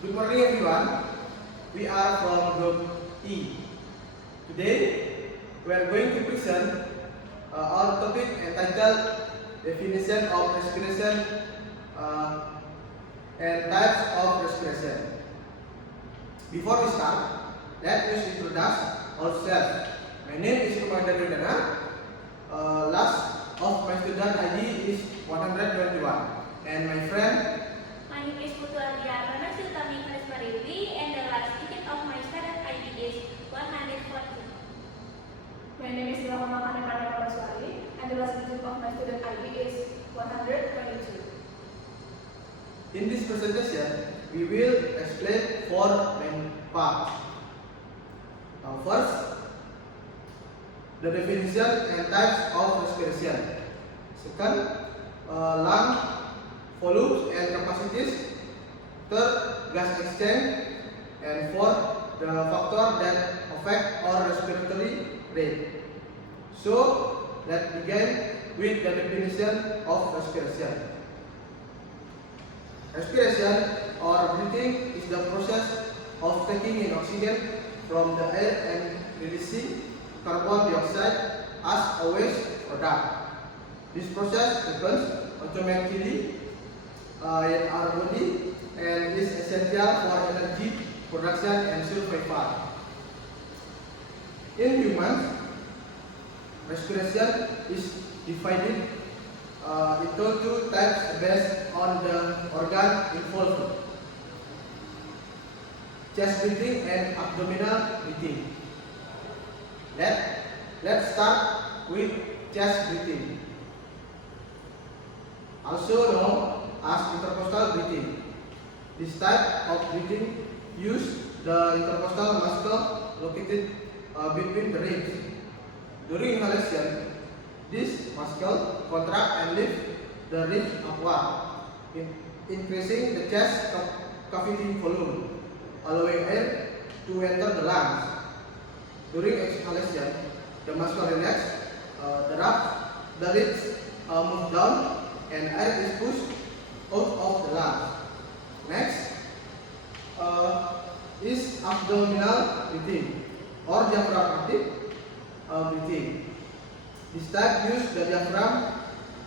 Good morning everyone. We are from Group E. Today we are going to present our topic entitled Definition of Respiration and Types of Respiration. Before we start, let us introduce ourselves. My name is Commander Yudana. Last of my student ID is 121, and my friend. My name is Putu Ardia Pranasya Utami Karisma Dewi, and the last digit of my student ID is 140. My name is Ilham Anipana Baswari, and the last digit of my student ID is 122. In this presentation, we will explain four main parts. First, the definition and types of respiration. Second, lung volumes and capacities. Third, gas exchange. And fourth, the factor that affect our respiratory rate. So, let's begin with the definition of respiration. Respiration or breathing is the process of taking in oxygen from the air and releasing carbon dioxide as a waste product. This process happens automatically in our body and is essential for energy production and survival. In humans, respiration is divided into two types based on the organ involved: chest breathing and abdominal breathing. Let's start with chest breathing, also known as intercostal breathing. This type of breathing uses the intercostal muscle located between the ribs. During inhalation, this muscle contract and lift the ribs upward, increasing the chest cavity volume, allowing air to enter the lungs. During exhalation, the muscle relax, the ribs move down, and air is pushed out of the lungs. Next is abdominal breathing or diaphragmatic breathing. This type uses the diaphragm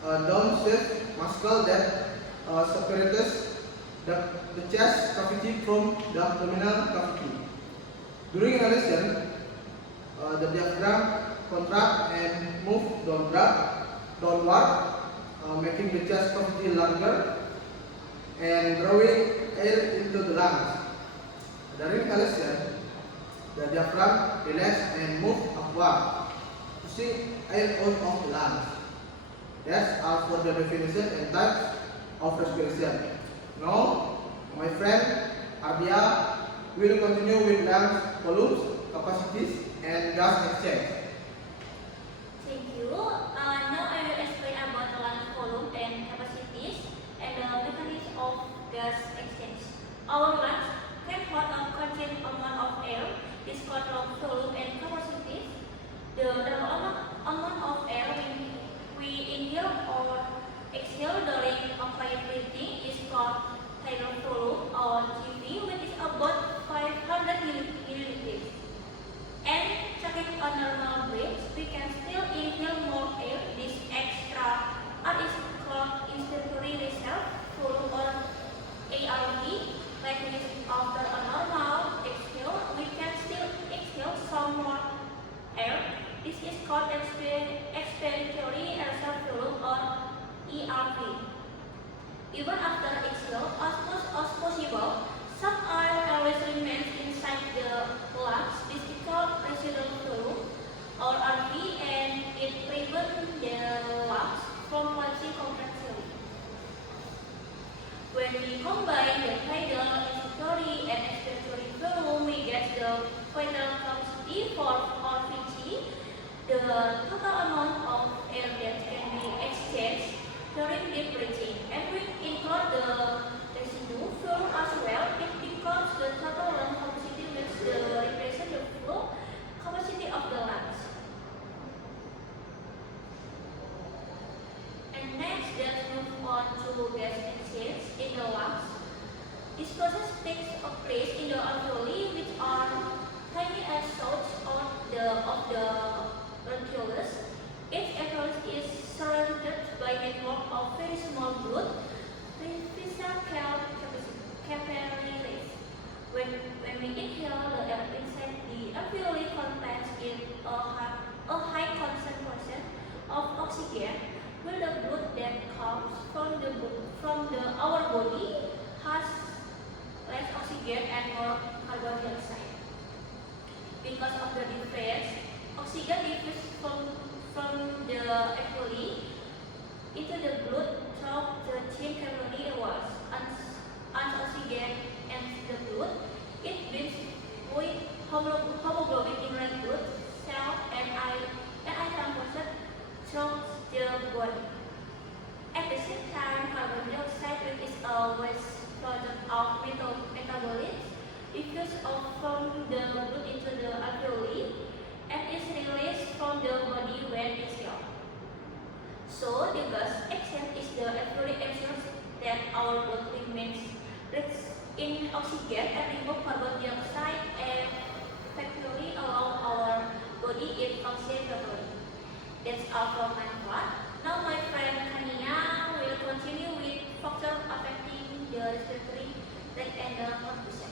downshift muscle that separates the chest cavity from the abdominal cavity. During inhalation, the diaphragm contract and move downward, making the chest cavity larger and drawing air into the lungs. During inhalation, the diaphragm relax and move upward, pushing air out of the lungs. That's all for the definition and types of respiration. Now, my friend Ardia will continue with lungs volumes, capacities, and gas exchange. Thank you. Now I will explain about the lung volume and capacities and the mechanism of gas exchange. Our lungs can hold a constant amount of air. This called lung volume and capacities. The amount of air we inhale or exhale during quiet breathing is called tidal volume or TV, which is about 500 milliliters. And checking on normal breaths, we can still inhale more air. This extra air is called inspiratory reserve volume or ARV. Like this, after a normal exhale, we can still exhale some more air. This is called expiratory reserve volume or ERV. Even after exhale, as much as possible, some air always remains inside the lungs. This is called residual volume or RV, and it prevents the lungs from collapsing completely. When we combine the tidal, inspiratory, and expiratory volume, we get the final capacity for RVG, the total amount of air that can be exchanged during deep breathing, and we include the process takes place in the alveoli, which are tiny as cells of the bronchioles. Each alveolus is surrounded by a network of very small blood capillaries. When we inhale, the air inside the alveoli contains a high concentration of oxygen, while the blood that comes from our body has less oxygen and more carbon dioxide. Because of the difference, oxygen diffused from the alveoli into the blood through the thin capillary walls. As oxygen enters the blood, it binds with hemoglobin in red blood cells and iron transported through the body. At the same time, carbon dioxide, which is a waste product of metabolites, diffuses from the blood into the alveoli and is released from the body when exhaled. So, the gas exchange is the alveoli ensures that our blood remains rich in oxygen and remove carbon dioxide and effectively allow our body in function properly. That's all from my part. Now my friend Kania will continue with factors affecting the respiratory rate and the condition.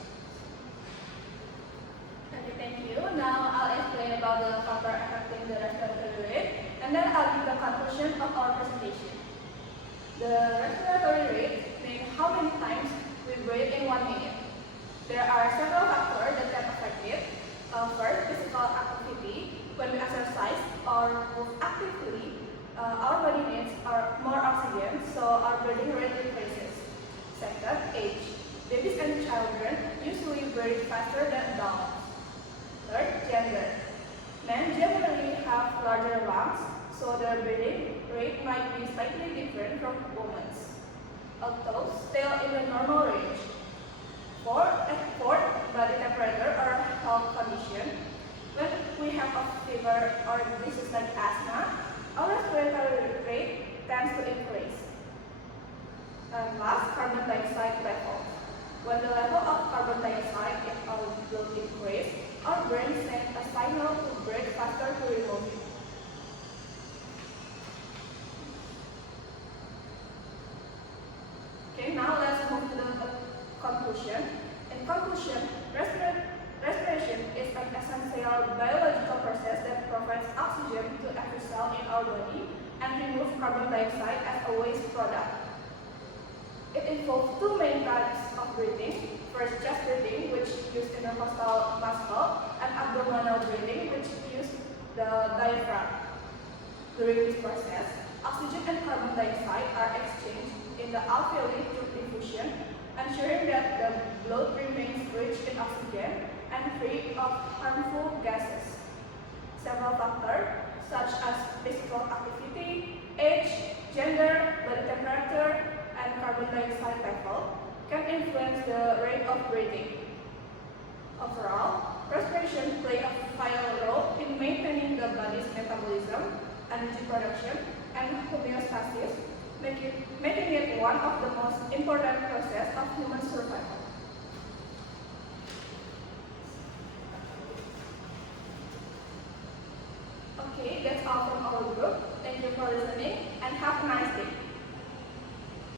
Okay, thank you. Now I'll explain about the factor affecting the respiratory rate, and then I'll give the conclusion of our presentation. The respiratory rate means how many times we breathe in 1 minute. There are several factors that can affect it. First, physical activity. When we exercise or move actively, our body needs more oxygen, so our breathing rate increases. Second, age. Babies and children usually breathe faster than adults. Third, gender. Men generally have larger lungs, so their breathing rate might be slightly different from women's, although still in the normal range. Fourth, body temperature or health condition. When we have a fever or disease like asthma, our respiratory rate tends to increase. And last, carbon dioxide level. When the level of carbon dioxide in our blood increases, our brain sends a signal to breathe faster to remove it. Okay, now let's move to the conclusion. In conclusion, respiration is an essential biological process that provides oxygen to every cell in our body and removes carbon dioxide as a waste product. It involves two main types of breathing. First, chest breathing, which uses intercostal muscle, and abdominal breathing, which uses the diaphragm. During this process, oxygen and carbon dioxide are exchanged in the alveoli through diffusion, ensuring that the blood remains rich in oxygen and free of harmful gases. Several factors, such as physical activity, age, gender, body temperature, and carbon dioxide level, can influence the rate of breathing. Overall, respiration plays a vital role in maintaining the body's metabolism, energy production, and homeostasis, making it one of the most important processes of human survival.